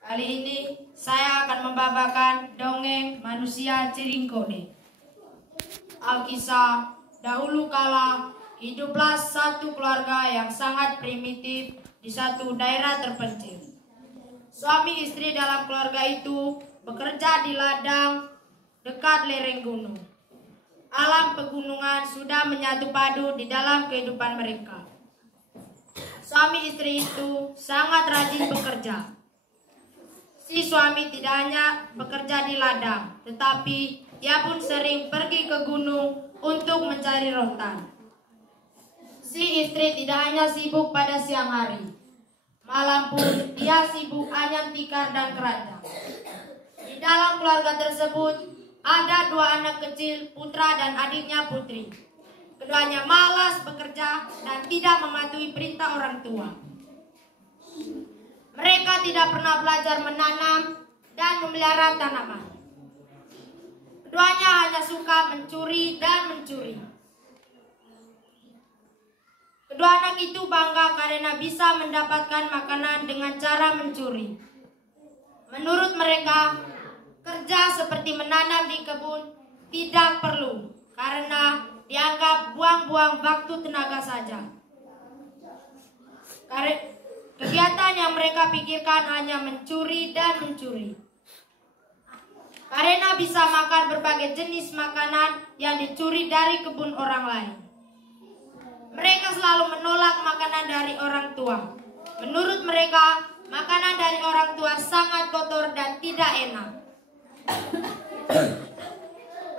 Kali ini saya akan membawakan dongeng manusia Ciringkode. Alkisah, dahulu kala hiduplah satu keluarga yang sangat primitif di satu daerah terpencil. Suami istri dalam keluarga itu bekerja di ladang dekat lereng gunung. Alam pegunungan sudah menyatu padu di dalam kehidupan mereka. Suami istri itu sangat rajin bekerja. Si suami tidak hanya bekerja di ladang, tetapi ia pun sering pergi ke gunung untuk mencari rotan. Si istri tidak hanya sibuk pada siang hari, malam pun dia sibuk ayam tikar dan keranjang. Di dalam keluarga tersebut ada dua anak kecil, putra dan adiknya putri. Keduanya malas bekerja dan tidak mematuhi perintah orang tua. Mereka tidak pernah belajar menanam dan memelihara tanaman. Keduanya hanya suka mencuri dan mencuri. Kedua anak itu bangga karena bisa mendapatkan makanan dengan cara mencuri. Menurut mereka, kerja seperti menanam di kebun tidak perlu karena dianggap buang-buang waktu tenaga saja. Kegiatan yang mereka pikirkan hanya mencuri dan mencuri. Karena bisa makan berbagai jenis makanan yang dicuri dari kebun orang lain. Mereka selalu menolak makanan dari orang tua. Menurut mereka, makanan dari orang tua sangat kotor dan tidak enak.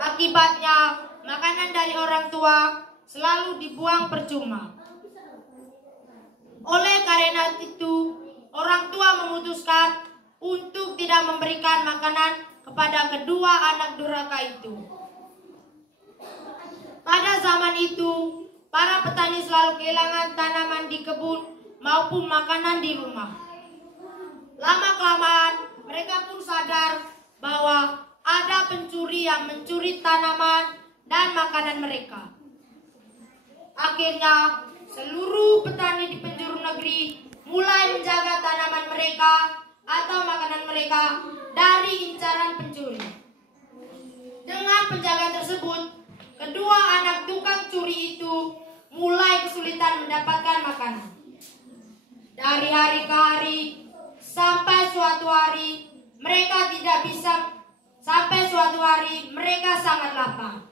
Akibatnya, makanan dari orang tua selalu dibuang percuma. Oleh karena itu, orang tua memutuskan untuk tidak memberikan makanan kepada kedua anak durhaka itu. Pada zaman itu, para petani selalu kehilangan tanaman di kebun maupun makanan di rumah. Lama-kelamaan, mereka pun sadar bahwa ada pencuri yang mencuri tanaman dan makanan mereka. Akhirnya, seluruh petani di penjuru negeri mulai menjaga tanaman mereka atau makanan mereka dari incaran pencuri. Dengan penjagaan tersebut, kedua anak tukang curi itu mulai kesulitan mendapatkan makanan. Dari hari ke hari, sampai suatu hari mereka sangat lapar.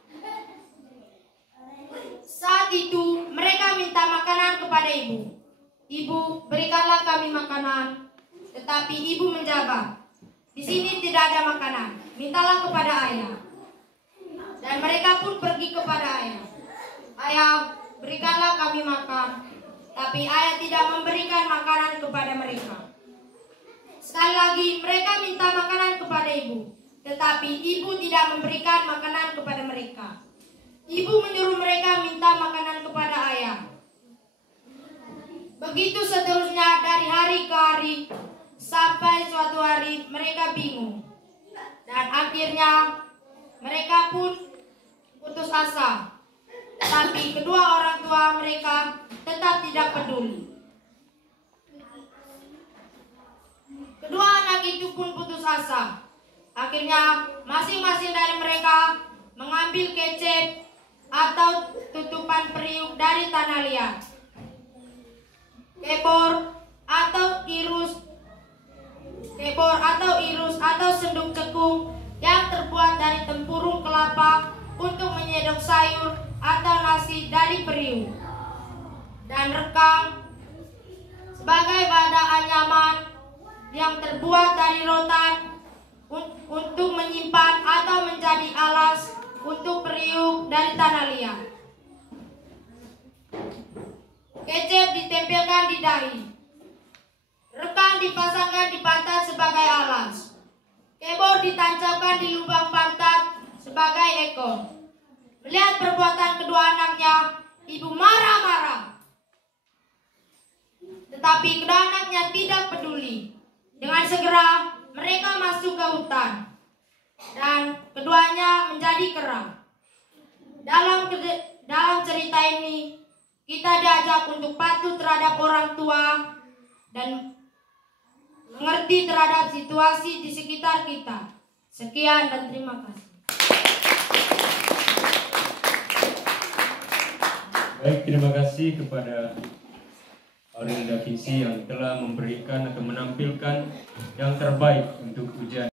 Saat itu mereka minta makanan kepada ibu. Ibu, berikanlah kami makanan. Tetapi ibu menjawab, di sini tidak ada makanan. Mintalah kepada ayah. Dan mereka pun pergi kepada ayah. Ayah, berikanlah kami makan. Tapi ayah tidak memberikan makanan kepada mereka. Sekali lagi mereka minta makanan kepada ibu. Tetapi ibu tidak memberikan makanan kepada mereka. Ibu menyuruh mereka minta makanan kepada ayah. Begitu seterusnya dari hari ke hari, sampai suatu hari mereka bingung. Dan akhirnya mereka pun putus asa. Tapi kedua orang tua mereka tetap tidak peduli. Kedua anak itu pun putus asa. Akhirnya masing-masing dari mereka mengambil kecep atau tutupan periuk dari tanah liat, kebor atau irus atau senduk cekung yang terbuat dari tempurung kelapa untuk menyedok sayur atau nasi dari periuk, dan rekang sebagai wadah anyaman yang terbuat dari rotan untuk menyimpan atau menjadi alas untuk periuk dari tanah liat. Kecep ditempelkan di dahi, rekang dipasangkan di pantat sebagai alas, kebor ditancapkan di lubang pantat sebagai ekor. Melihat perbuatan kedua anaknya, ibu marah-marah. Tetapi kedua anaknya tidak peduli. Dengan segera mereka masuk ke hutan dan keduanya menjadi kera. Dalam cerita ini kita diajak untuk patuh terhadap orang tua dan mengerti terhadap situasi di sekitar kita. Sekian dan terima kasih. Baik, terima kasih kepada Aurelia Davisi yang telah memberikan atau menampilkan yang terbaik untuk ujian.